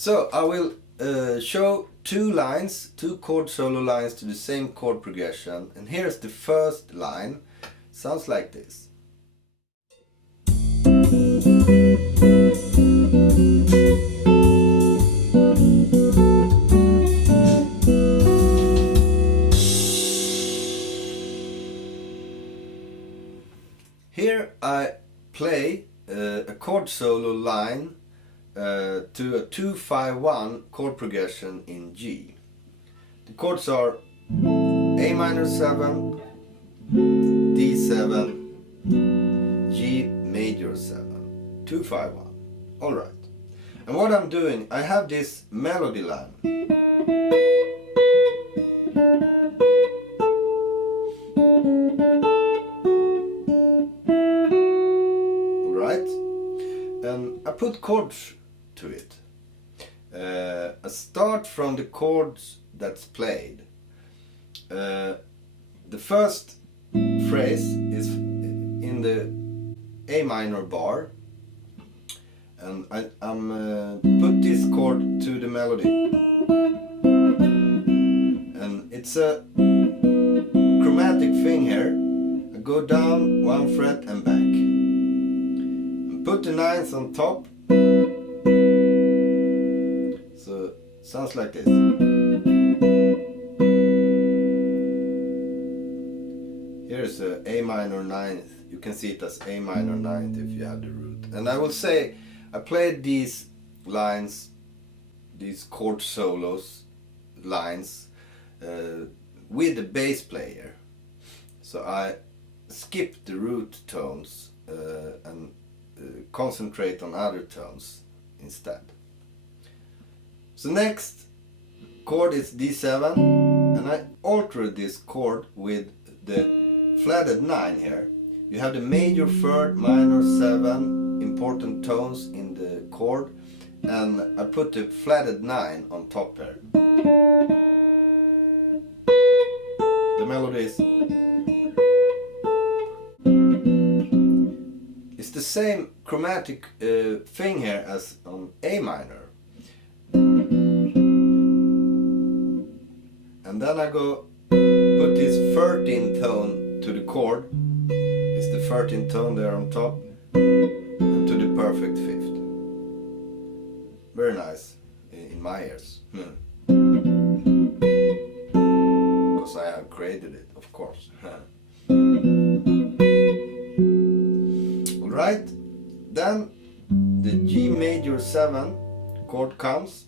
So I will show two chord solo lines to the same chord progression, and here's the first line. Sounds like this. Here I play a chord solo line to a 2-5-1 chord progression in G. The chords are A minor 7, D7, G major 7, 2-5-1. Alright. And what I'm doing, I have this melody line. Alright. And I put chords to it. I start from the chords that's played. The first phrase is in the A minor bar, and I'm put this chord to the melody, and it's a chromatic thing here. I go down one fret and back, and put the ninth on top. So sounds like this. Here's a A minor ninth. You can see it as A minor ninth if you have the root. And I will say I played these lines, these chord solos lines with the bass player. So I skip the root tones and concentrate on other tones instead. So next chord is D7, and I alter this chord with the flatted 9 here. You have the major third, minor 7 important tones in the chord, and I put the flatted 9 on top here. The melody is it's the same chromatic thing here as on A minor. And then I go put this 13th tone to the chord. It's the 13th tone there on top, and to the perfect 5th. Very nice in my ears. Because I have created it, of course. Alright, then the G major 7 chord comes.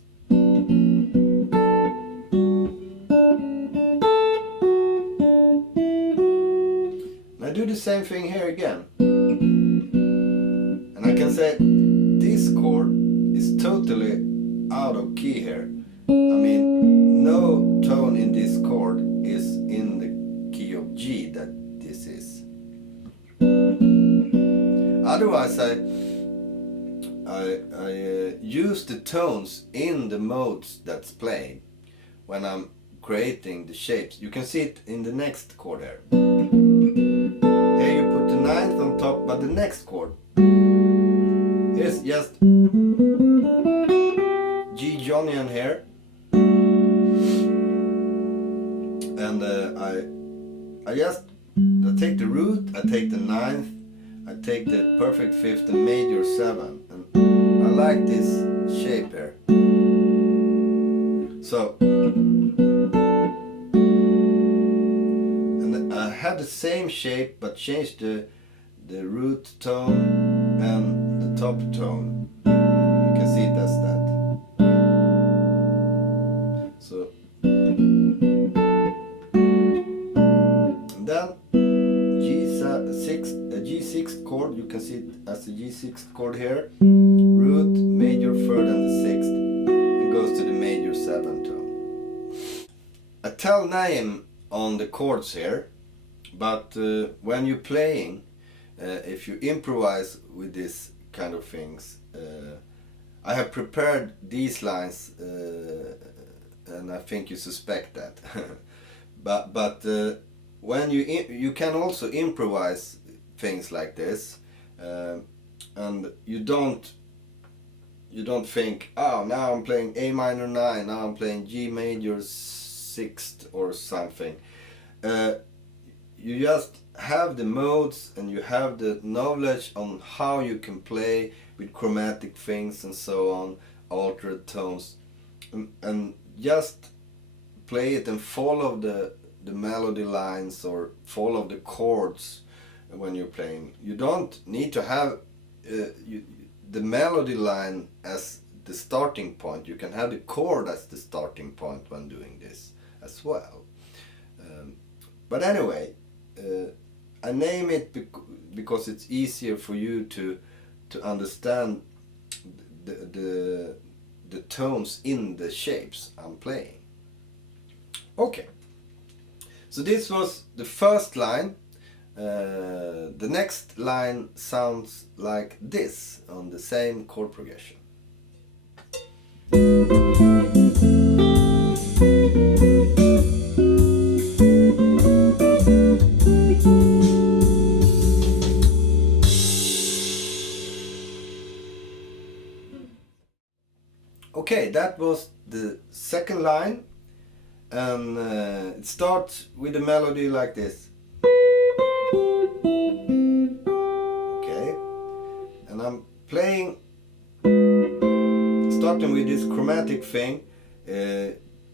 I do the same thing here again, and I can say this chord is totally out of key here. I mean, no tone in this chord is in the key of G that this is. Otherwise I use the tones in the modes that's played when I'm creating the shapes. You can see it in the next chord here. The ninth on top, but the next chord is just G Johnian here, and I take the root, I take the ninth, I take the perfect 5th and major 7, and I like this shape here. So, and I had the same shape but changed the root tone and the top tone. You can see it as that. So, and then G6 chord, you can see it as the G6 chord here. Root, major 3rd and the 6th. It goes to the major 7 tone. I tell name on the chords here, but when you're playing, if you improvise with these kind of things, I have prepared these lines, and I think you suspect that. but when you can also improvise things like this, and you don't you don't think, oh, now I'm playing A minor 9, now I'm playing G major 6th or something. You just have the modes and you have the knowledge on how you can play with chromatic things and so on, altered tones, and just play it and follow the melody lines or follow the chords when you're playing. You don't need to have the melody line as the starting point. You can have the chord as the starting point when doing this as well. But anyway, I name it because it's easier for you to understand the tones in the shapes I'm playing. Okay, so this was the first line. The next line sounds like this on the same chord progression. Okay, that was the second line, and it starts with a melody like this. Okay, and I'm playing, starting with this chromatic thing.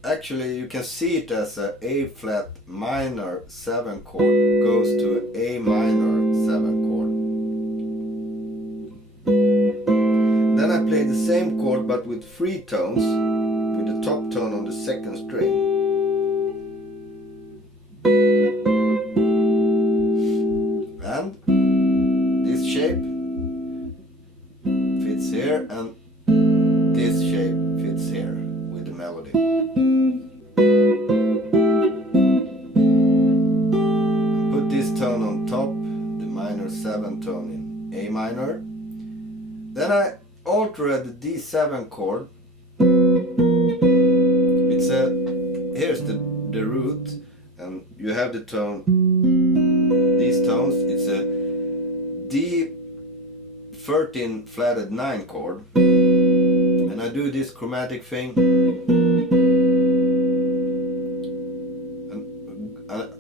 Actually, you can see it as a A flat minor 7 chord goes to A minor 7 chord. Then I play the same chord but with 3 tones, with the top tone on the second string. And this shape fits here, and this shape fits here with the melody. And put this tone on top, the minor 7 tone in A minor. Then I alter the D7 chord. It's here's the root, and you have the tone, these tones. It's a D13 flatted 9 chord, and I do this chromatic thing, and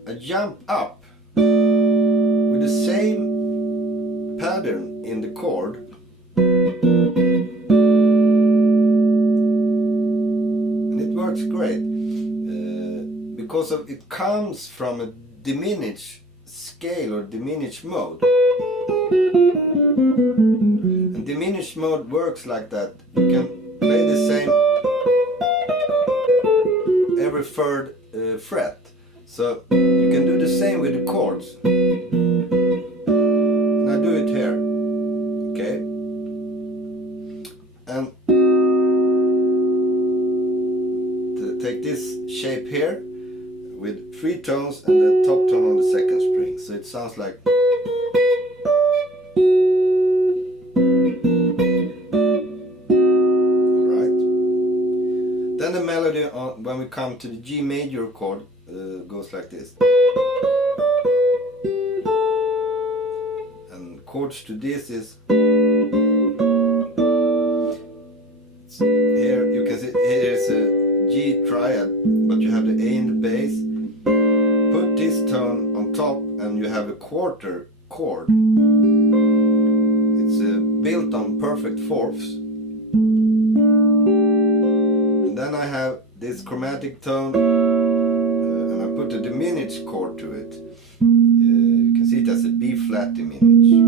I jump up with the same pattern in the chord. Works great because it comes from a diminished scale or diminished mode, and diminished mode works like that. You can play the same every third fret, so you can do the same with the chords, and I do it here. Okay, and take this shape here with 3 tones and the top tone on the second string, so it sounds like. Alright. Then the melody when we come to the G major chord goes like this. And chords to this is. Here you can see here's a G triad, but you have the A in the bass. Put this tone on top and you have a quarter chord. It's built on perfect fourths. And then I have this chromatic tone, and I put a diminished chord to it. You can see it as a B flat diminished,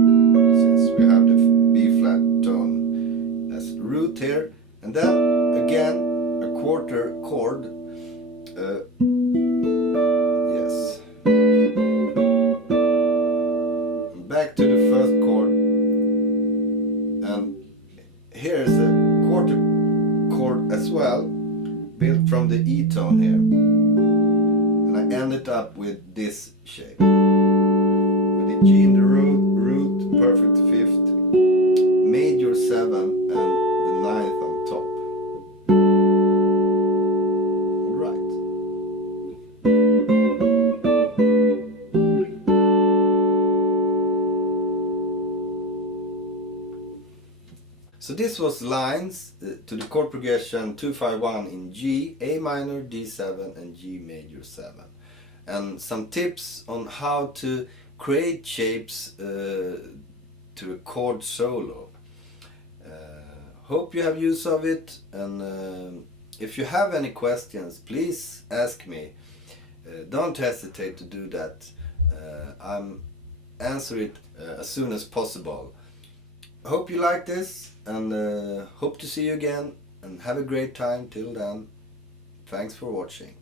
since we have the B flat tone as root here. And then again a quarter chord, yes, back to the first chord, and here's a quarter chord as well, built from the E tone here, and I ended up with this shape, with the G in the root, perfect 5th, major 7 and the 9th on top. So this was lines to the chord progression 251 in G, A minor, D7 and G major 7. And some tips on how to create shapes to a chord solo. Hope you have use of it, and if you have any questions, please ask me. Don't hesitate to do that. I'm answer it as soon as possible. Hope you like this, and hope to see you again, and have a great time till then. Thanks for watching.